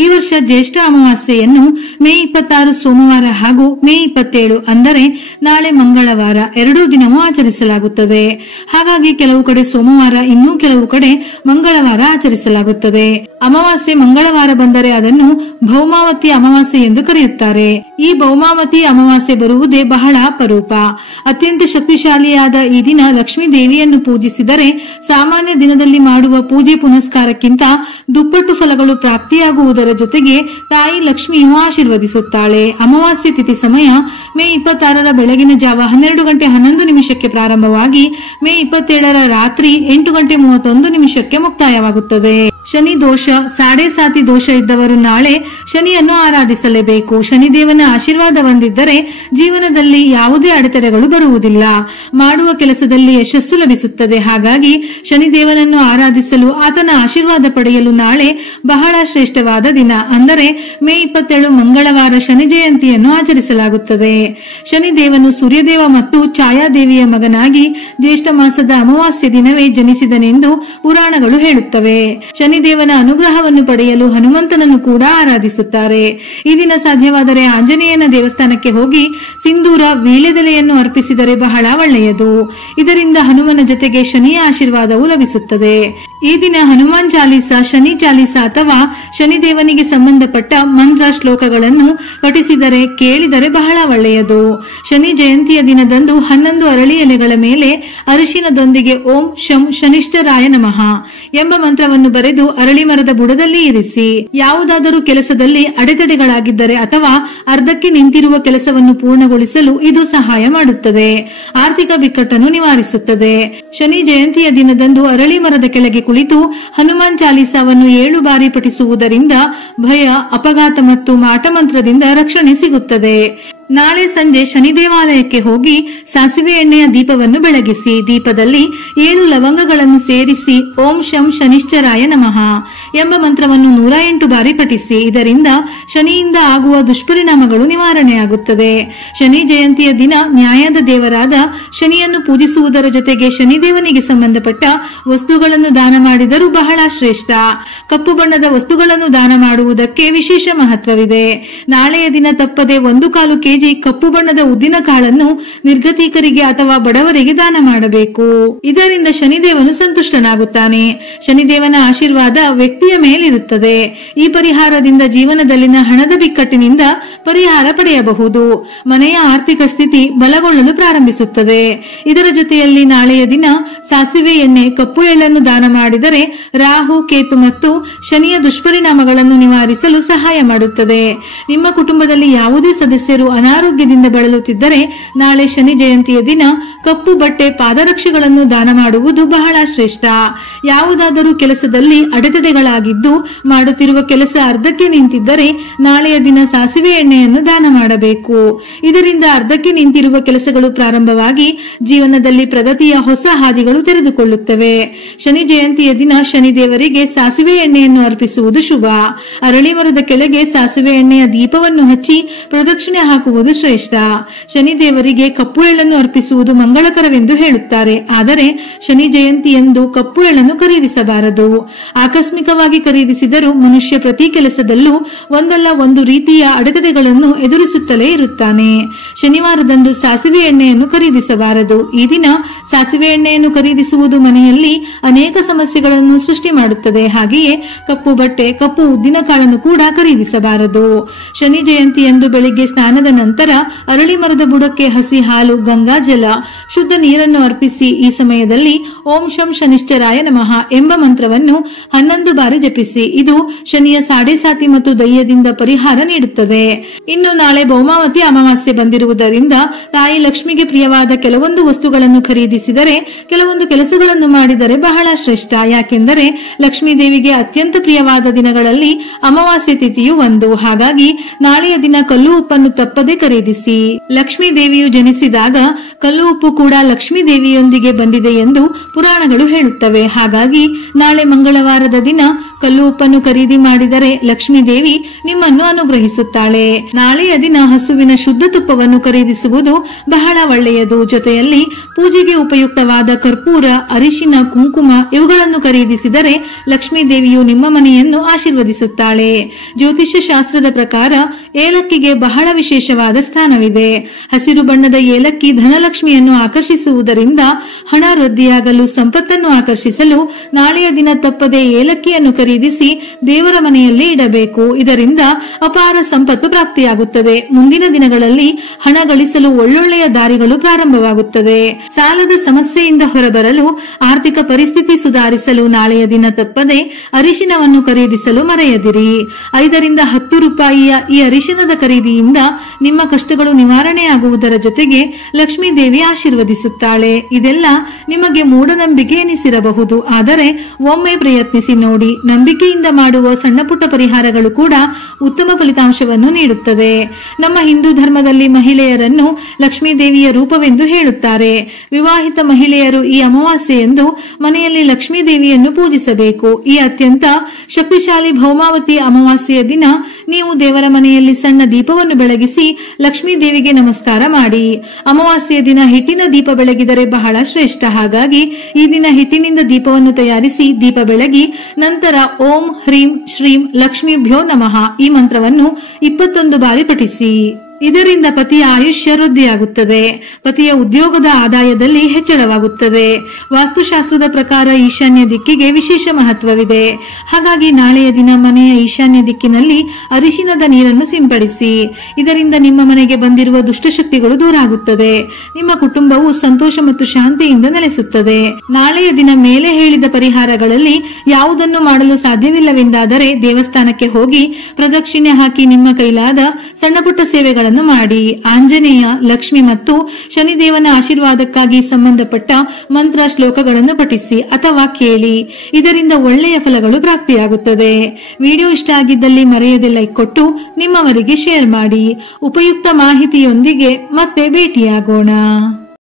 ಈ ವರ್ಷ ಜ್ಯೇಷ್ಠ ಅಮಾವಾಸ್ಯೆಯನ್ನು ಮೇ 26 ಸೋಮವಾರ ಹಾಗೂ ಮೇ 27 ಅಂದರೆ ನಾಳೆ ಮಂಗಳವಾರ ಎರಡೂ ದಿನವೂ ಆಚರಿಸಲಾಗುತ್ತದೆ. ಹಾಗಾಗಿ ಕೆಲವು ಕಡೆ ಸೋಮವಾರ, ಇನ್ನೂ ಕೆಲವು ಕಡೆ ಮಂಗಳವಾರ ಆಚರಿಸಲಾಗುತ್ತದೆ. ಅಮಾವಾಸ್ಯೆ ಮಂಗಳವಾರ ಬಂದರೆ ಅದನ್ನು ಭೌಮಾವತಿ ಅಮಾವಾಸ್ಯೆ ಎಂದು ಕರೆಯುತ್ತಾರೆ. ಈ ಭೌಮಾವತಿ ಅಮಾವಾಸ್ಯೆ ಬರುವುದೇ ಬಹಳ ಅಪರೂಪ. ಅತ್ಯಂತ ಶಕ್ತಿಶಾಲಿಯಾದ ಈ ದಿನ ಲಕ್ಷ್ಮೀ ದೇವಿಯನ್ನು ಪೂಜಿಸಿದರೆ ಸಾಮಾನ್ಯ ದಿನದಲ್ಲಿ ಮಾಡುವ ಪೂಜೆ ಪುನಸ್ಕಾರಕ್ಕಿಂತ ದುಪ್ಪಟ್ಟು ಫಲಗಳು ಪ್ರಾಪ್ತಿಯಾಗುವುದರ ಜೊತೆಗೆ ತಾಯಿ ಲಕ್ಷ್ಮಿಯು ಆಶೀರ್ವದಿಸುತ್ತಾಳೆ. ಅಮಾವಾಸ್ಯೆ ತಿಥಿ ಸಮಯ ಮೇ 26ರ ಬೆಳಗಿನ ಜಾವ 12:11 ಪ್ರಾರಂಭವಾಗಿ ಮೇ 27ರ ರಾತ್ರಿ 8:31 ಮುಕ್ತಾಯವಾಗುತ್ತದೆ. ಶನಿ ದೋಷ, ಸಾಡೆ ಸಾತಿ ದೋಷ ಇದ್ದವರು ನಾಳೆ ಶನಿಯನ್ನು ಆರಾಧಿಸಲೇಬೇಕು. ಶನಿದೇವನ ಆಶೀರ್ವಾದ ಹೊಂದಿದ್ದರೆ ಜೀವನದಲ್ಲಿ ಯಾವುದೇ ಅಡೆತಡೆಗಳು ಬರುವುದಿಲ್ಲ, ಮಾಡುವ ಕೆಲಸದಲ್ಲಿ ಯಶಸ್ಸು ಲಭಿಸುತ್ತದೆ. ಹಾಗಾಗಿ ಶನಿದೇವನನ್ನು ಆರಾಧಿಸಲು, ಆತನ ಆಶೀರ್ವಾದ ಪಡೆಯಲು ನಾಳೆ ಬಹಳ ಶ್ರೇಷ್ಠವಾದ ದಿನ. ಅಂದರೆ ಮೇ 27 ಮಂಗಳವಾರ ಶನಿ ಜಯಂತಿಯನ್ನು ಆಚರಿಸಲಾಗುತ್ತದೆ. ಶನಿದೇವನು ಸೂರ್ಯದೇವ ಮತ್ತು ಛಾಯಾದೇವಿಯ ಮಗನಾಗಿ ಜ್ಯೇಷ್ಠ ಮಾಸದ ಅಮಾವಾಸ್ಯ ದಿನವೇ ಜನಿಸಿದನೆಂದು ಪುರಾಣಗಳು ಹೇಳುತ್ತವೆ. ಶನಿದೇವನ ಅನುಗ್ರಹವನ್ನು ಪಡೆಯಲು ಹನುಮಂತನನ್ನು ಕೂಡ ಆರಾಧಿಸುತ್ತಾರೆ. ಈ ದಿನ ಸಾಧ್ಯವಾದರೆ ಆಂಜನೇಯನ ದೇವಸ್ಥಾನಕ್ಕೆ ಹೋಗಿ ಸಿಂಧೂರ, ವೀಳ್ಯದೆಲೆಯನ್ನು ಅರ್ಪಿಸಿದರೆ ಬಹಳ ಒಳ್ಳೆಯದು. ಇದರಿಂದ ಹನುಮನ ಜೊತೆಗೆ ಶನಿಯ ಆಶೀರ್ವಾದವು ಲಭಿಸುತ್ತದೆ. ಈ ದಿನ ಹನುಮಾನ್ ಚಾಲೀಸ, ಶನಿ ಚಾಲೀಸ ಅಥವಾ ಶನಿದೇವನಿಗೆ ಸಂಬಂಧಪಟ್ಟ ಮಂತ್ರ ಶ್ಲೋಕಗಳನ್ನು ಪಠಿಸಿದರೆ, ಕೇಳಿದರೆ ಬಹಳ ಒಳ್ಳೆಯದು. ಶನಿ ಜಯಂತಿಯ ದಿನದಂದು 11 ಅರಳಿ ಎಲೆಗಳ ಮೇಲೆ ಅರಿಶಿನದೊಂದಿಗೆ ಓಂ ಶಂ ಶನಿಷ್ಠರಾಯ ನಮಃ ಎಂಬ ಮಂತ್ರವನ್ನು ಬರೆದು ಅರಳಿ ಮರದ ಬುಡದಲ್ಲಿ ಇರಿಸಿ. ಯಾವುದಾದರೂ ಕೆಲಸದಲ್ಲಿ ಅಡೆತಡೆಗಳಾಗಿದ್ದರೆ ಅಥವಾ ಅರ್ಧಕ್ಕೆ ನಿಂತಿರುವ ಕೆಲಸವನ್ನು ಪೂರ್ಣಗೊಳಿಸಲು ಇದು ಸಹಾಯ ಮಾಡುತ್ತದೆ. ಆರ್ಥಿಕ ಬಿಕ್ಕಟ್ಟನ್ನು ನಿವಾರಿಸುತ್ತದೆ. ಶನಿ ಜಯಂತಿಯ ದಿನದಂದು ಅರಳಿ ಮರದ ಕೆಳಗೆ ಕುಳಿತು ಹನುಮಾನ್ ಚಾಲೀಸವನ್ನು 7 ಬಾರಿ ಪಠಿಸುವುದರಿಂದ ಭಯ, ಅಪಘಾತ ಮತ್ತು ಮಾಟಮಂತ್ರದಿಂದ ರಕ್ಷಣೆ ಸಿಗುತ್ತದೆ. ನಾಳೆ ಸಂಜೆ ಶನಿ ದೇವಾಲಯಕ್ಕೆ ಹೋಗಿ ಸಾಸಿವೆ ಎಣ್ಣೆಯ ದೀಪವನ್ನು ಬೆಳಗಿಸಿ ದೀಪದಲ್ಲಿ 7 ಲವಂಗಗಳನ್ನು ಸೇರಿಸಿ ಓಂ ಶಂ ಶನಿಶ್ಚರಾಯ ನಮಃ ಎಂಬ ಮಂತ್ರವನ್ನು 108 ಬಾರಿ ಪಠಿಸಿ. ಇದರಿಂದ ಶನಿಯಿಂದ ಆಗುವ ದುಷ್ಪರಿಣಾಮಗಳು ನಿವಾರಣೆಯಾಗುತ್ತದೆ. ಶನಿ ಜಯಂತಿಯ ದಿನ ನ್ಯಾಯದ ದೇವರಾದ ಶನಿಯನ್ನು ಪೂಜಿಸುವುದರ ಜೊತೆಗೆ ಶನಿದೇವನಿಗೆ ಸಂಬಂಧಪಟ್ಟ ವಸ್ತುಗಳನ್ನು ದಾನ ಮಾಡಿದರೂ ಬಹಳ ಶ್ರೇಷ್ಠ. ಕಪ್ಪು ಬಣ್ಣದ ವಸ್ತುಗಳನ್ನು ದಾನ ಮಾಡುವುದಕ್ಕೆ ವಿಶೇಷ ಮಹತ್ವವಿದೆ. ನಾಳೆಯ ದಿನ ತಪ್ಪದೆ 1/4 ಕೆಜಿ ಕಪ್ಪು ಬಣ್ಣದ ಉದ್ದಿನ ಕಾಳನ್ನು ನಿರ್ಗತಿಕರಿಗೆ ಅಥವಾ ಬಡವರಿಗೆ ದಾನ ಮಾಡಬೇಕು. ಇದರಿಂದ ಶನಿದೇವನು ಸಂತುಷ್ಟನಾಗುತ್ತಾನೆ. ಶನಿದೇವನ ಆಶೀರ್ವಾದ ವ್ಯಕ್ತಿಯ ಮೇಲಿರುತ್ತದೆ. ಈ ಪರಿಹಾರದಿಂದ ಜೀವನದಲ್ಲಿನ ಹಣದ ಬಿಕ್ಕಟ್ಟಿನಿಂದ ಪರಿಹಾರ ಪಡೆಯಬಹುದು. ಮನೆಯ ಆರ್ಥಿಕ ಸ್ಥಿತಿ ಬಲಗೊಳ್ಳಲು ಪ್ರಾರಂಭಿಸುತ್ತದೆ. ಇದರ ಜೊತೆಯಲ್ಲಿ ನಾಳೆಯ ದಿನ ಸಾಸಿವೆ ಎಣ್ಣೆ, ಕಪ್ಪು ಎಳ್ಳನ್ನು ದಾನ ಮಾಡಿದರೆ ರಾಹು, ಕೇತು ಮತ್ತು ಶನಿಯ ದುಷ್ಪರಿಣಾಮಗಳನ್ನು ನಿವಾರಿಸಲು ಸಹಾಯ ಮಾಡುತ್ತದೆ. ನಿಮ್ಮ ಕುಟುಂಬದಲ್ಲಿ ಯಾವುದೇ ಸದಸ್ಯರು ಅನಾರೋಗ್ಯದಿಂದ ಬಳಲುತ್ತಿದ್ದರೆ ನಾಳೆ ಶನಿ ಜಯಂತಿಯ ದಿನ ಕಪ್ಪು ಬಟ್ಟೆ, ಪಾದರಕ್ಷೆಗಳನ್ನು ದಾನ ಮಾಡುವುದು ಬಹಳ ಶ್ರೇಷ್ಠ. ಯಾವುದಾದರೂ ಕೆಲಸದಲ್ಲಿ ಅಡೆತಡೆಗಳಾಗಿದ್ದು ಮಾಡುತ್ತಿರುವ ಕೆಲಸ ಅರ್ಧಕ್ಕೆ ನಿಂತಿದ್ದರೆ ನಾಳೆಯ ದಿನ ಸಾಸಿವೆ ಎಣ್ಣೆಯನ್ನು ದಾನ ಮಾಡಬೇಕು. ಇದರಿಂದ ಅರ್ಧಕ್ಕೆ ನಿಂತಿರುವ ಕೆಲಸಗಳು ಪ್ರಾರಂಭವಾಗಿ ಜೀವನದಲ್ಲಿ ಪ್ರಗತಿಯ ಹೊಸ ಹಾದಿಗಳು ತೆರೆದುಕೊಳ್ಳುತ್ತವೆ. ಶನಿ ಜಯಂತಿಯ ದಿನ ಶನಿದೇವರಿಗೆ ಸಾಸಿವೆ ಎಣ್ಣೆಯನ್ನು ಅರ್ಪಿಸುವುದು ಶುಭ. ಅರಳಿ ಮರದ ಕೆಳಗೆ ಸಾಸಿವೆ ಎಣ್ಣೆಯ ದೀಪವನ್ನು ಹಚ್ಚಿ ಪ್ರದಕ್ಷಿಣೆ ಹಾಕುವುದು ಶ್ರೇಷ್ಠ. ಶನಿದೇವರಿಗೆ ಕಪ್ಪು ಎಳ್ಳನ್ನು ಅರ್ಪಿಸುವುದು ಮಂಗಳಕರವೆಂದು ಹೇಳುತ್ತಾರೆ. ಆದರೆ ಶನಿ ಜಯಂತಿಯಂದು ಕಪ್ಪು ಎಳ್ಳನ್ನು ಖರೀದಿಸಬಾರದು. ಆಕಸ್ಮಿಕವಾಗಿ ಖರೀದಿಸಿದರೂ ಮನುಷ್ಯ ಪ್ರತಿ ಕೆಲಸದಲ್ಲೂ ಒಂದಲ್ಲ ಒಂದು ರೀತಿಯ ಅಡೆತಡೆಗಳನ್ನು ಎದುರಿಸುತ್ತಲೇ ಇರುತ್ತಾನೆ. ಶನಿವಾರದಂದು ಸಾಸಿವೆ ಎಣ್ಣೆಯನ್ನು ಖರೀದಿಸಬಾರದು. ಈ ದಿನ ಸಾಸಿವೆ ಎಣ್ಣೆಯನ್ನು ಖರೀದಿಸುವುದು ಮನೆಯಲ್ಲಿ ಅನೇಕ ಸಮಸ್ಯೆಗಳನ್ನು ಸೃಷ್ಟಿ ಮಾಡುತ್ತದೆ. ಹಾಗೆಯೇ ಕಪ್ಪು ಬಟ್ಟೆ, ಕಪ್ಪು ಉದ್ದಿನ ಕಾಳನ್ನು ಕೂಡ ಖರೀದಿಸಬಾರದು. ಶನಿ ಜಯಂತಿಯಂದು ಬೆಳಿಗ್ಗೆ ಸ್ನಾನದ ನಂತರ ಅರಳಿ ಮರದ ಬುಡಕ್ಕೆ ಹಸಿ ಹಾಲು, ಗಂಗಾಜಲ, ಶುದ್ಧ ನೀರನ್ನು ಅರ್ಪಿಸಿ ಈ ಸಮಯದಲ್ಲಿ ಓಂ ಶಂ ಶನಿಶ್ಚರಾಯ ನಮಃ ಎಂಬ ಮಂತ್ರವನ್ನು 11 ಬಾರಿ ಜಪಿಸಿ. ಇದು ಶನಿಯ ಸಾಡೆ ಸಾತಿ ಮತ್ತು ದಯ್ಯದಿಂದ ಪರಿಹಾರ ನೀಡುತ್ತದೆ. ಇನ್ನು ನಾಳೆ ಭೌಮಾವತಿ ಅಮಾವಾಸ್ಯೆ ಬಂದಿರುವುದರಿಂದ ತಾಯಿ ಲಕ್ಷ್ಮಿಗೆ ಪ್ರಿಯವಾದ ಕೆಲವೊಂದು ವಸ್ತುಗಳನ್ನು ಖರೀದಿಸಿದರೆ, ಕೆಲವೊಂದು ಕೆಲಸಗಳನ್ನು ಮಾಡಿದರೆ ಬಹಳ ಶ್ರೇಷ್ಠ. ಯಾಕೆಂದರೆ ಲಕ್ಷ್ಮೀ ದೇವಿಗೆ ಅತ್ಯಂತ ಪ್ರಿಯವಾದ ದಿನಗಳಲ್ಲಿ ಅಮಾವಾಸ್ಯೆ ತಿಥಿಯು ಒಂದು. ಹಾಗಾಗಿ ನಾಳೆಯ ದಿನ ಕಲ್ಲು ಉಪ್ಪನ್ನು ತಪ್ಪದೆ ಖರೀದಿಸಿ. ಲಕ್ಷ್ಮೀ ದೇವಿಯು ಜನಿಸಿದಾಗ ಕಲ್ಲು ಉಪ್ಪು ಕೂಡ ಲಕ್ಷ್ಮೀ ದೇವಿಯೊಂದಿಗೆ ಬಂದಿದೆ ಎಂದು ಪುರಾಣಗಳು ಹೇಳುತ್ತವೆ. ಹಾಗಾಗಿ ನಾಳೆ ಮಂಗಳವಾರದ ದಿನ ಕಲ್ಲು ಉಪ್ಪನ್ನು ಖರೀದಿ ಮಾಡಿದರೆ ಲಕ್ಷ್ಮೀ ದೇವಿ ನಿಮ್ಮನ್ನು ಅನುಗ್ರಹಿಸುತ್ತಾಳೆ. ನಾಳೆಯ ದಿನ ಹಸುವಿನ ಶುದ್ಧ ತುಪ್ಪವನ್ನು ಖರೀದಿಸುವುದು ಬಹಳ ಒಳ್ಳೆಯದು. ಜೊತೆಯಲ್ಲಿ ಪೂಜೆಗೆ ಉಪಯುಕ್ತವಾದ ಕರ್ಪೂರ, ಅರಿಶಿನ, ಕುಂಕುಮ ಇವುಗಳನ್ನು ಖರೀದಿಸಿದರೆ ಲಕ್ಷ್ಮೀ ದೇವಿಯು ನಿಮ್ಮ ಮನೆಯನ್ನು ಆಶೀರ್ವದಿಸುತ್ತಾಳೆ. ಜ್ಯೋತಿಷ್ಯ ಶಾಸ್ತ್ರದ ಪ್ರಕಾರ ಏಲಕ್ಕಿಗೆ ಬಹಳ ವಿಶೇಷವಾದ ಸ್ಥಾನವಿದೆ. ಹಸಿರು ಬಣ್ಣದ ಏಲಕ್ಕಿ ಧನಲಕ್ಷ್ಮಿಯನ್ನು ಆಕರ್ಷಿಸುವುದರಿಂದ ಹಣ ವೃದ್ಧಿಯಾಗಲು, ಸಂಪತ್ತನ್ನು ಆಕರ್ಷಿಸಲು ನಾಳೆಯ ದಿನ ತಪ್ಪದೆ ಏಲಕ್ಕಿಯನ್ನು ಖರೀದಿಸಿ ದೇವರ ಮನೆಯಲ್ಲಿ ಇಡಬೇಕು. ಇದರಿಂದ ಅಪಾರ ಸಂಪತ್ತು ಪ್ರಾಪ್ತಿಯಾಗುತ್ತದೆ. ಮುಂದಿನ ದಿನಗಳಲ್ಲಿ ಹಣ ಗಳಿಸಲು ಒಳ್ಳೊಳ್ಳೆಯ ದಾರಿಗಳು ಪ್ರಾರಂಭವಾಗುತ್ತದೆ. ಸಾಲದ ಸಮಸ್ಯೆಯಿಂದ ಹೊರಬರಲು, ಆರ್ಥಿಕ ಪರಿಸ್ಥಿತಿ ಸುಧಾರಿಸಲು ನಾಳೆಯ ದಿನ ತಪ್ಪದೆ ಅರಿಶಿನವನ್ನು ಖರೀದಿಸಲು ಮರೆಯದಿರಿ. 5 ರಿಂದ 10 ರೂಪಾಯಿಯ ಈ ಅರಿಶಿನದ ಖರೀದಿಯಿಂದ ನಿಮ್ಮ ಕಷ್ಟಗಳು ನಿವಾರಣೆಯಾಗುವುದರ ಜೊತೆಗೆ ಲಕ್ಷ್ಮೀ ದೇವಿ ಆಶೀರ್ವದಿಸುತ್ತಾಳೆ. ಇದೆಲ್ಲ ನಿಮಗೆ ಮೂಢನಂಬಿಕೆ ಎನಿಸಿರಬಹುದು, ಆದರೆ ಒಮ್ಮೆ ಪ್ರಯತ್ನಿಸಿ ನೋಡಿ. ನಂಬಿಕೆಯಿಂದ ಮಾಡುವ ಸಣ್ಣ ಪುಟ್ಟ ಪರಿಹಾರಗಳು ಕೂಡ ಉತ್ತಮ ಫಲಿತಾಂಶವನ್ನು ನೀಡುತ್ತದೆ. ನಮ್ಮ ಹಿಂದೂ ಧರ್ಮದಲ್ಲಿ ಮಹಿಳೆಯರನ್ನು ಲಕ್ಷ್ಮೀ ದೇವಿಯ ರೂಪವೆಂದು ಹೇಳುತ್ತಾರೆ. ವಿವಾಹಿತ ಮಹಿಳೆಯರು ಈ ಅಮಾವಾಸ್ಯೆಯಂದು ಮನೆಯಲ್ಲಿ ಲಕ್ಷ್ಮೀ ದೇವಿಯನ್ನು ಪೂಜಿಸಬೇಕು. ಈ ಅತ್ಯಂತ ಶಕ್ತಿಶಾಲಿ ಭೌಮಾವತಿ ಅಮಾವಾಸ್ಯೆಯ ದಿನ ನೀವು ದೇವರ ಮನೆಯಲ್ಲಿ ಸಣ್ಣ ದೀಪವನ್ನು ಬೆಳಗಿಸಿ ಲಕ್ಷ್ಮೀ ದೇವಿಗೆ ನಮಸ್ಕಾರ ಮಾಡಿ. ಅಮಾವಾಸ್ಯೆಯ ದಿನ ಹಿಟ್ಟಿನ ದೀಪ ಬೆಳಗಿದರೆ ಬಹಳ ಶ್ರೇಷ್ಠ. ಹಾಗಾಗಿ ಈ ದಿನ ಹಿಟ್ಟಿನಿಂದ ದೀಪವನ್ನು ತಯಾರಿಸಿ ದೀಪ ಬೆಳಗಿ ನಂತರ ಓಂ ಹ್ರೀಂ ಶ್ರೀಂ ಲಕ್ಷ್ಮೀಭ್ಯೋ ನಮಃ ಈ ಮಂತ್ರವನ್ನು 21 ಬಾರಿ ಪಠಿಸಿ. ಇದರಿಂದ ಪತಿಯ ಆಯುಷ್ಯ ವೃದ್ಧಿಯಾಗುತ್ತದೆ. ಪತಿಯ ಉದ್ಯೋಗದ ಆದಾಯದಲ್ಲಿ ಹೆಚ್ಚಳವಾಗುತ್ತದೆ. ವಾಸ್ತುಶಾಸ್ತ್ರದ ಪ್ರಕಾರ ಈಶಾನ್ಯ ದಿಕ್ಕಿಗೆ ವಿಶೇಷ ಮಹತ್ವವಿದೆ. ಹಾಗಾಗಿ ನಾಳೆಯ ದಿನ ಮನೆಯ ಈಶಾನ್ಯ ದಿಕ್ಕಿನಲ್ಲಿ ಅರಿಶಿನದ ನೀರನ್ನು ಸಿಂಪಡಿಸಿ. ಇದರಿಂದ ನಿಮ್ಮ ಮನೆಗೆ ಬಂದಿರುವ ದುಷ್ಟಶಕ್ತಿಗಳು ದೂರ ಆಗುತ್ತದೆ. ನಿಮ್ಮ ಕುಟುಂಬವು ಸಂತೋಷ ಮತ್ತು ಶಾಂತಿಯಿಂದ ನೆಲೆಸುತ್ತದೆ. ನಾಳೆಯ ದಿನ ಮೇಲೆ ಹೇಳಿದ ಪರಿಹಾರಗಳಲ್ಲಿ ಯಾವುದನ್ನು ಮಾಡಲು ಸಾಧ್ಯವಿಲ್ಲವೆಂದಾದರೆ ದೇವಸ್ಥಾನಕ್ಕೆ ಹೋಗಿ ಪ್ರದಕ್ಷಿಣೆ ಹಾಕಿ ನಿಮ್ಮ ಕೈಲಾದ ಸಣ್ಣ ಪುಟ್ಟ ಸೇವೆಗಳನ್ನು ಮಾಡಿ. ಆಂಜನೇಯ, ಲಕ್ಷ್ಮಿ ಮತ್ತು ಶನಿದೇವನ ಆಶೀರ್ವಾದಕ್ಕಾಗಿ ಸಂಬಂಧಪಟ್ಟ ಮಂತ್ರ ಶ್ಲೋಕಗಳನ್ನು ಪಠಿಸಿ ಅಥವಾ ಕೇಳಿ. ಇದರಿಂದ ಒಳ್ಳೆಯ ಫಲಗಳು ಪ್ರಾಪ್ತಿಯಾಗುತ್ತದೆ. ವಿಡಿಯೋ ಇಷ್ಟ ಆಗಿದ್ದಲ್ಲಿ ಮರೆಯದೆ ಲೈಕ್ ಕೊಟ್ಟು ನಿಮ್ಮವರಿಗೆ ಶೇರ್ ಮಾಡಿ. ಉಪಯುಕ್ತ ಮಾಹಿತಿಯೊಂದಿಗೆ ಮತ್ತೆ ಭೇಟಿಯಾಗೋಣ.